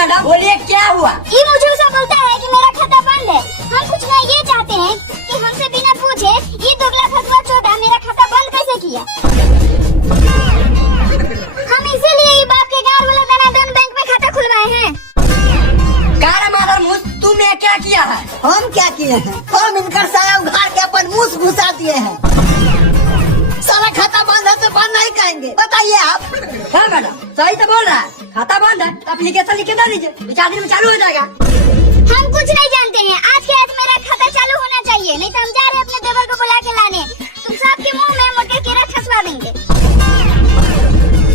Madam बोलिए क्या हुआ? ये मुझे उसे बोलता है कि मेरा खाता बंद है। हम कुछ नहीं ये चाहते हैं कि हमसे बिना पूछे ये दोगला फतवा चोटा मेरा खाता बंद कैसे किया। हम इसीलिए ये बाप के गार वाला धनाधन बैंक में खाता खुलवाए हैं। कार मादर मुझ तुमने क्या किया है? हम क्या किए हैं? हम इनकर साया उघाड़ के अपन मुंह घुसा दिए हैं। सारा खाता बंद है तो बंद नहीं कहेंगे, बताइए आप। हाँ मैडम सही तो बोल रहा है, खाता बंद है तो एप्लीकेशन लिख के दे दीजिए, 4 दिन में चालू हो जाएगा। हम कुछ नहीं जानते हैं, आज के आज मेरा खाता चालू होना चाहिए, नहीं तो हम जा रहे हैं अपने देवर को बुला के लाने। तुम सबके मुंह में मोटे केरा खसवा देंगे।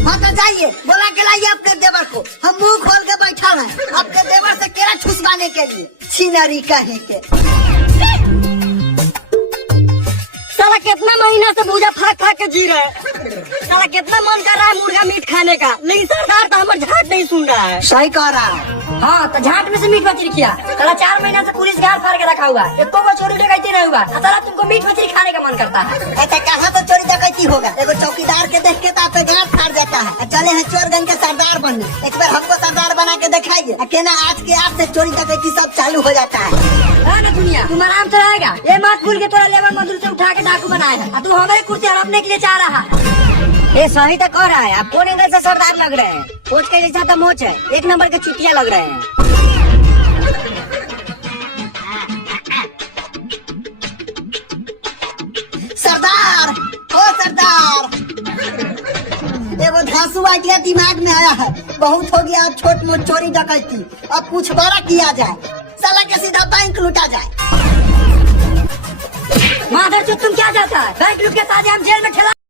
हाँ तो जाइए, बुला के लाइए अपने देवर को। हम मुंह खोल के बैठा है अपने देवर से केरा छुसवाने के लिए। छिनरी कहीं के साला कितना महीना से भूजा फाक फाक के जी रहे हैं। साला कितना मन कर रहा है मुर्गा मीट खाने का, लेकिन सरकार तो हमारे झाट नहीं सुन रहा है। सही कह रहा है। हाँ तो झाट में से मीट मछली किया। साला 4 महीना से पुलिस गाड़ फाड़ के रखा हुआ है, एको को चोरी डकैती नहीं हुआ। साला तुमको मीट मछली खाने का मन करता है। ऐसा कहाँ तो चोरी डकैती होगा? एगो चौकीदार के देख के तो आप गांठ फाड़ जाता है। चले हैं चोरगंज के सरदार बनने, एक बार हमको सरदार बना के दिखाइए। कहना आज के आज से चोरी डकैती सब चालू हो जाता है। ना दुनिया तुम आराम से रहेगा, ये मत भूल के तोरा लेबर मजदूर से उठा के डाकू बनाया है, तू हमारी कुर्सी हड़पने के लिए चाह रहा है। ये सही तो कह रहा है, आप कौन एंगल से सरदार लग रहे हैं? कोच के जैसा तो मोच है, 1 नंबर के चुतिया लग रहे हैं। सरदार ओ सरदार, एगो धांसू आइडिया दिमाग में आया है। बहुत हो गया अब छोट मोट चोरी डकैती, अब कुछ बड़ा किया जाए। साला के सीधा बैंक लूटा जाए। माधर तुम क्या चाहता है? बैंक लूट के साथ हम जेल में ठेला